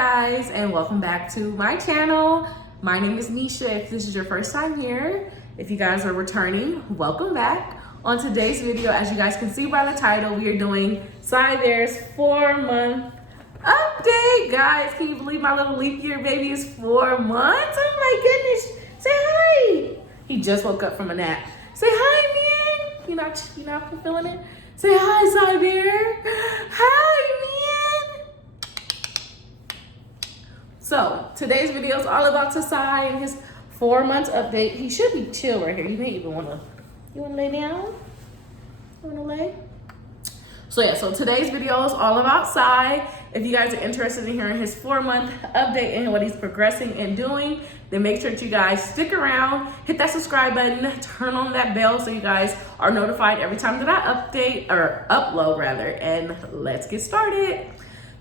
guys, and welcome back to my channel. My name is Nisha. If this is your first time here, if you guys are returning, welcome back. On today's video, as you guys can see by the title, we are doing Tasai's 4-month update. Guys, can you believe my little leap year baby is 4 months? Oh my goodness. Say hi. He just woke up from a nap. Say hi, man. You not feeling it? Say hi, Sai Bear. Hi, man. So today's video is all about Tasai and his 4 months update. He should be chill right here. You may even wanna lay down? You wanna lay? So yeah, so today's video is all about Sai. If you guys are interested in hearing his 4-month update and what he's progressing and doing, then make sure that you guys stick around, hit that subscribe button, turn on that bell so you guys are notified every time that I upload rather, and let's get started.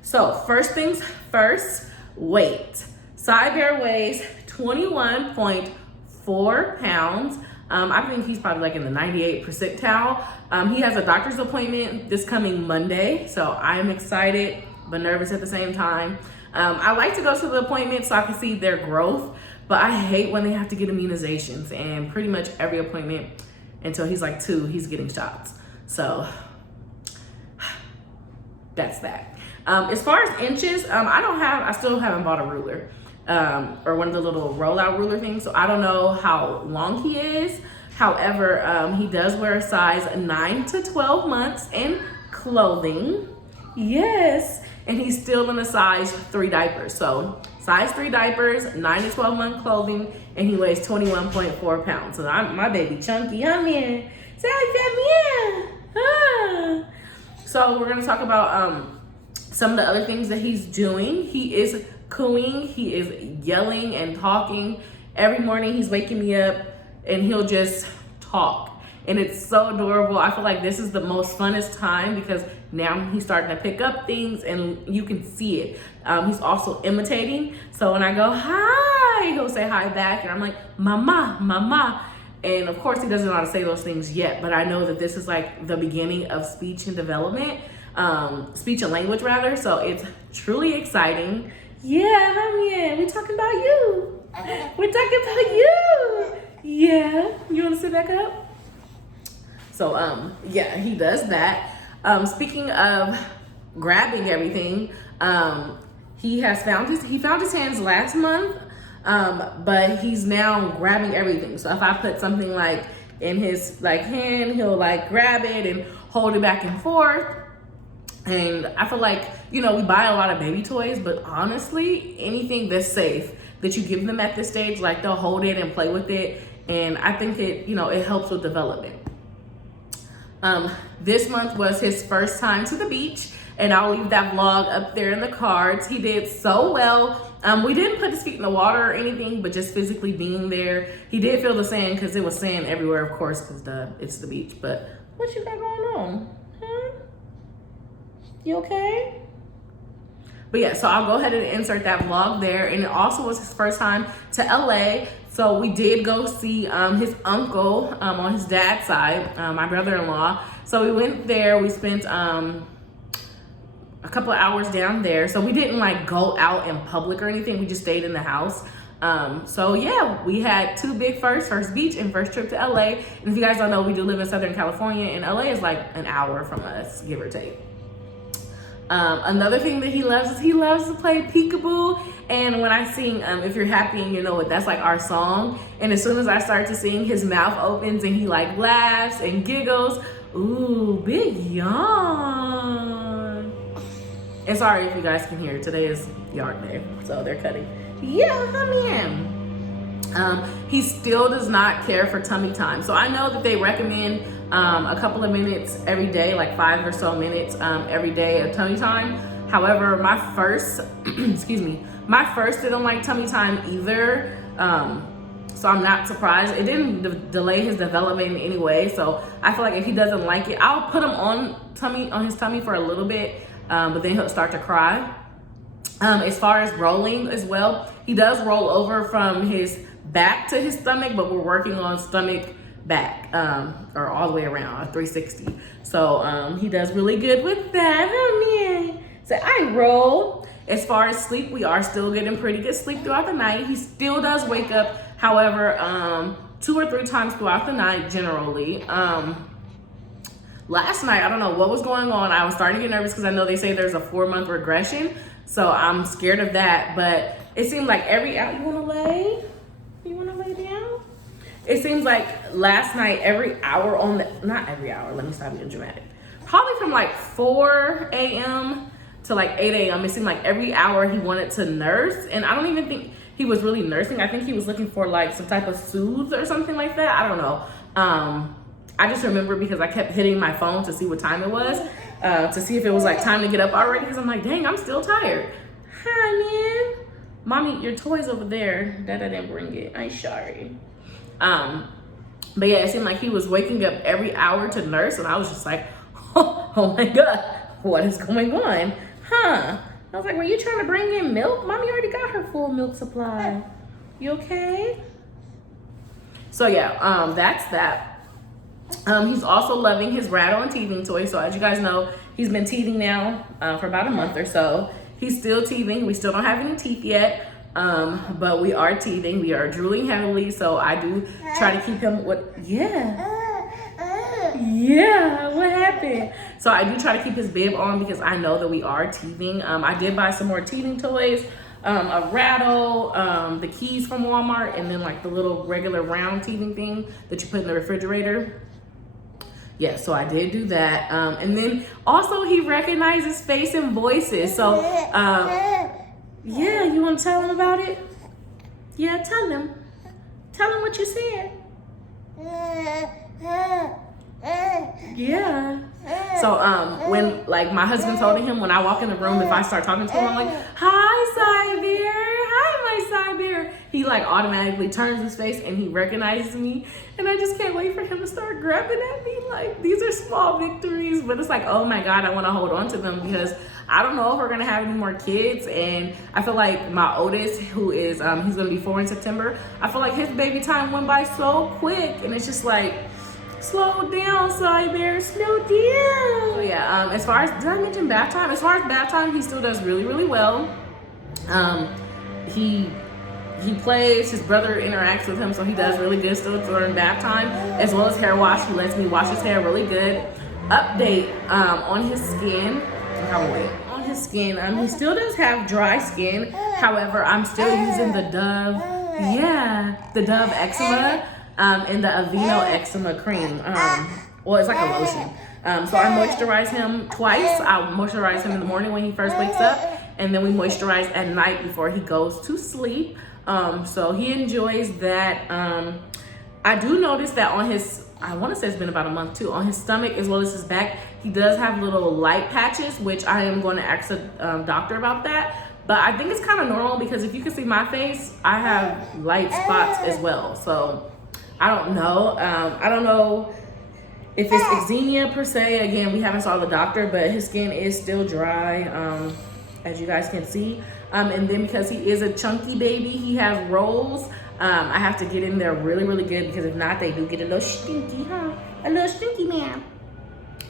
So first things first, weight. Sai Bear weighs 21.4 pounds. I think he's probably like in the 98th percentile. He has a doctor's appointment this coming Monday, so I'm excited but nervous at the same time. I like to go to the appointment so I can see their growth, but I hate when they have to get immunizations, and pretty much every appointment until he's like 2, he's getting shots. So that's that. As far as inches, I still haven't bought a ruler. Or one of the little rollout ruler things, so I don't know how long he is. However, he does wear a size 9 to 12 months in clothing. Yes, and he's still in a size 3 diapers. So size 3 diapers, 9 to 12 month clothing, and he weighs 21.4 pounds. So my baby chunky, huh, man? Say hi, fat man. Ah. So we're gonna talk about some of the other things that he's doing. He is cooing, he is yelling and talking. Every morning he's waking me up and he'll just talk. And it's so adorable. I feel like this is the most funnest time because now he's starting to pick up things and you can see it. He's also imitating. So when I go, hi, he'll say hi back. And I'm like, mama, mama. And of course he doesn't know how to say those things yet, but I know that this is like the beginning of speech and development, speech and language rather. So it's truly exciting. Yeah, honey, we're talking about you. We're talking about you. Yeah, you want to sit back up? So, yeah, he does that. Speaking of grabbing everything, he found his hands last month, but he's now grabbing everything. So if I put something like in his hand, he'll like grab it and hold it back and forth. And I feel like, we buy a lot of baby toys, but honestly, anything that's safe that you give them at this stage, like they'll hold it and play with it. And I think it helps with development. This month was his first time to the beach, and I'll leave that vlog up there in the cards. He did so well. We didn't put his feet in the water or anything, but just physically being there. He did feel the sand because it was sand everywhere, of course, because it's the beach. But what you got going on? Huh? You okay? But yeah, so I'll go ahead and insert that vlog there. And it also was his first time to LA. So we did go see his uncle on his dad's side, my brother-in-law. So we went there, we spent a couple of hours down there. So we didn't like go out in public or anything, we just stayed in the house. So yeah, we had 2 big first beach and first trip to LA. And if you guys don't know, we do live in Southern California, and LA is like an hour from us, give or take. Another thing that he loves is he loves to play peekaboo. And when I sing If You're Happy and You Know It, that's like our song. And as soon as I start to sing, his mouth opens and he like laughs and giggles. Ooh, big yawn. And sorry if you guys can hear, today is yard day, so they're cutting. Yeah, come in. He still does not care for tummy time. So I know that they recommend a couple of minutes every day, like 5 or so minutes every day of tummy time. However, my first didn't like tummy time either. So I'm not surprised. It didn't delay his development in any way. So I feel like if he doesn't like it, I'll put him on his tummy for a little bit, but then he'll start to cry. As far as rolling as well, he does roll over from his back to his stomach, but we're working on stomach back, or all the way around, a 360. So he does really good with that. Oh man. So I roll. As far as sleep, we are still getting pretty good sleep throughout the night. He still does wake up, however, 2 or 3 times throughout the night generally. Last night, I don't know what was going on. I was starting to get nervous because I know they say there's a 4-month regression. So I'm scared of that. But it seemed like every hour, you wanna lay? You wanna lay down? It seems like last night, every hour not every hour, let me stop being dramatic. Probably from like 4 a.m. to like 8 a.m. It seemed like every hour he wanted to nurse. And I don't even think he was really nursing. I think he was looking for like some type of soothe or something like that. I don't know. I just remember because I kept hitting my phone to see what time it was, to see if it was like time to get up already, because I'm like, dang, I'm still tired. Hi, man. Mommy, your toy's over there. Dada didn't bring it. I'm sorry. But yeah, it seemed like he was waking up every hour to nurse, and I was just like, oh my God, what is going on? Huh? I was like, were you trying to bring in milk? Mommy already got her full milk supply. You okay? So yeah, that's that. He's also loving his rattle and teething toy. So as you guys know, he's been teething now for about a month or so. He's still teething. We still don't have any teeth yet, but we are teething. We are drooling heavily. So I do try to keep him Yeah, what happened? So I do try to keep his bib on because I know that we are teething. I did buy some more teething toys, a rattle, the keys from Walmart, and then like the little regular round teething thing that you put in the refrigerator. Yeah, so I did do that. And then also he recognizes face and voices. So yeah, you want to tell him about it? Yeah, tell him. Tell him what you said. Yeah. So when like my husband told him, when I walk in the room, if I start talking to him, I'm like, hi, Sai Bear. Hi, my Sai Bear. He like automatically turns his face and he recognizes me. And I just can't wait for him to start grabbing at me. Like, these are small victories, but it's like, oh my God, I want to hold on to them because I don't know if we're going to have any more kids. And I feel like my oldest, who is, he's going to be 4 in September. I feel like his baby time went by so quick. And it's just like, slow down, Sai Bear, slow down. So yeah, as far as, did I mention bath time? As far as bath time, he still does really, really well. He plays, his brother interacts with him, so he does really good still during bath time, as well as hair wash. He lets me wash his hair really good. Update on his skin. On his skin, he still does have dry skin. However, I'm still using the Dove, the Dove eczema and the Aveeno eczema cream. Well, it's like a lotion. So I moisturize him twice. I moisturize him in the morning when he first wakes up, and then we moisturize at night before he goes to sleep. So he enjoys that. I do notice that on his, I want to say it's been about a month too, on his stomach as well as his back, he does have little light patches, which I am going to ask a doctor about that. But I think it's kind of normal because if you can see my face, I have light spots as well. So I don't know. I don't know if it's eczema per se. Again, we haven't saw the doctor, but his skin is still dry, as you guys can see. And then because he is a chunky baby, he has rolls. I have to get in there really, really good because if not, they do get a little stinky, huh? A little stinky man.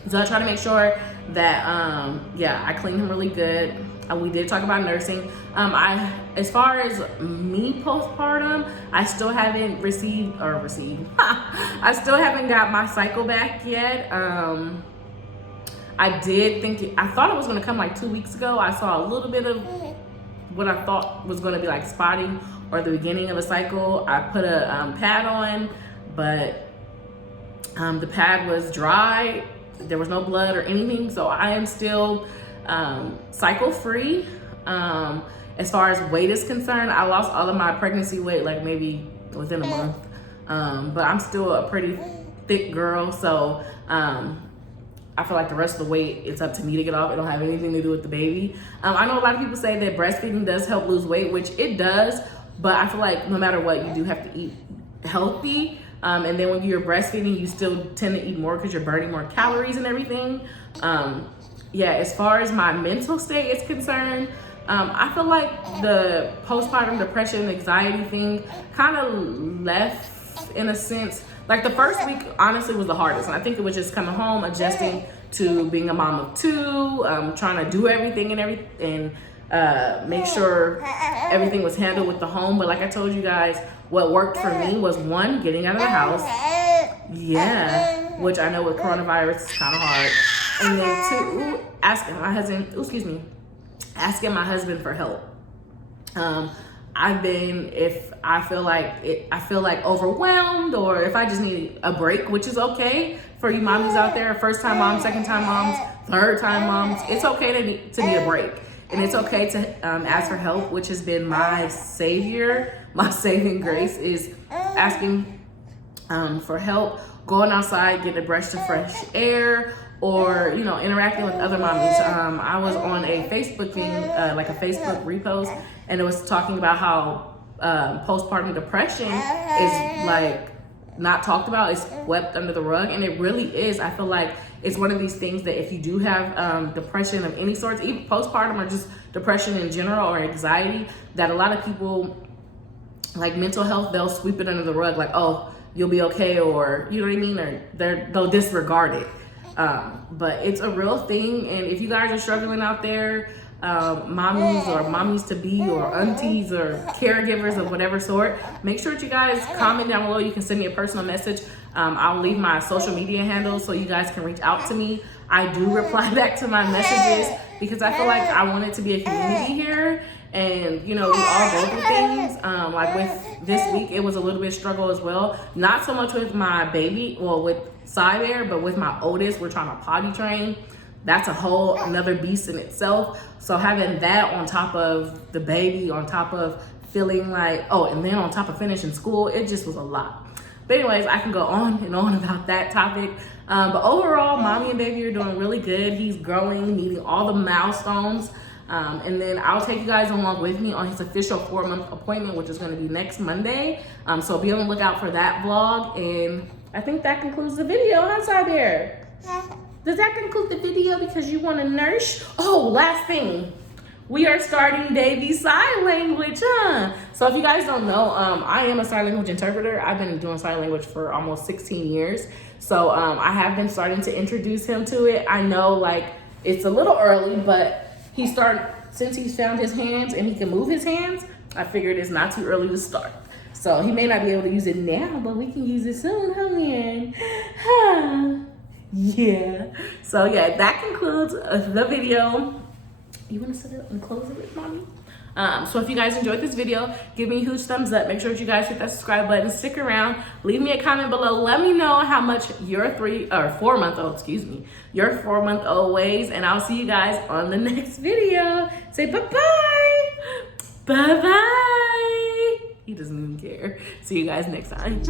So I try to make sure that, I clean him really good. We did talk about nursing. As far as me postpartum, I still haven't I still haven't got my cycle back yet. I thought it was gonna come like 2 weeks ago. I saw a little bit of what I thought was gonna be like spotting or the beginning of a cycle. I put a pad on, but the pad was dry. There was no blood or anything, so I am still cycle free. As far as weight is concerned, I lost all of my pregnancy weight like maybe within a month, but I'm still a pretty thick girl, so I feel like the rest of the weight, it's up to me to get off. It don't have anything to do with the baby. I know a lot of people say that breastfeeding does help lose weight, which it does, but I feel like no matter what, you do have to eat healthy. And then when you're breastfeeding, you still tend to eat more because you're burning more calories and everything. As far as my mental state is concerned, I feel like the postpartum depression, anxiety thing kind of left in a sense. Like the first week, honestly, was the hardest. And I think it was just coming home, adjusting to being a mom of 2, trying to do everything and make sure everything was handled with the home. But like I told you guys, what worked for me was 1, getting out of the house. Yeah, which I know with coronavirus is kind of hard. And then 2, asking my husband for help. If I feel like overwhelmed, or if I just need a break, which is okay for you mommies out there, first time moms, second time moms, third time moms, it's okay to need a break. And it's okay to ask for help, which has been my savior, my saving grace, is asking for help, going outside, getting a breath of fresh air, or interacting with other mommies. I was on a Facebook repost, and it was talking about how postpartum depression is like not talked about, it's swept under the rug, and it really is. I feel like it's one of these things that if you do have depression of any sorts, even postpartum or just depression in general or anxiety, that a lot of people, like mental health, they'll sweep it under the rug, like, oh, you'll be okay, or you know what I mean, or they'll disregard it. But it's a real thing, and if you guys are struggling out there, mommies or mommies to be, or aunties or caregivers of whatever sort, make sure that you guys comment down below. You can send me a personal message. I'll leave my social media handles so you guys can reach out to me. I do reply back to my messages because I feel like I want it to be a community here, and we all go through things. Like with this week, it was a little bit struggle as well. Not so much with my baby, well, with Tasai there, but with my oldest, we're trying to potty train. That's a whole another beast in itself. So having that on top of the baby, on top of feeling like, and then on top of finishing school, it just was a lot. But anyways, I can go on and on about that topic. But overall, mommy and baby are doing really good. He's growing, meeting all the milestones. And then I'll take you guys along with me on his official 4-month appointment, which is going to be next Monday. So be on the lookout for that vlog. And I think that concludes the video. Huh, Cyber? Does that conclude the video because you want to nurse? Oh, last thing. We are starting Davy sign language, huh? So if you guys don't know, I am a sign language interpreter. I've been doing sign language for almost 16 years. So I have been starting to introduce him to it. I know like it's a little early, but since he's found his hands and he can move his hands, I figured it's not too early to start. So he may not be able to use it now, but we can use it soon, huh, man? Huh. Yeah. So yeah, that concludes the video. You want to sit up and close it with mommy? So if you guys enjoyed this video, give me a huge thumbs up. Make sure that you guys hit that subscribe button. Stick around. Leave me a comment below. Let me know how much your 4-month-old weighs, and I'll see you guys on the next video. Say bye-bye. Bye-bye. He doesn't even care. See you guys next time.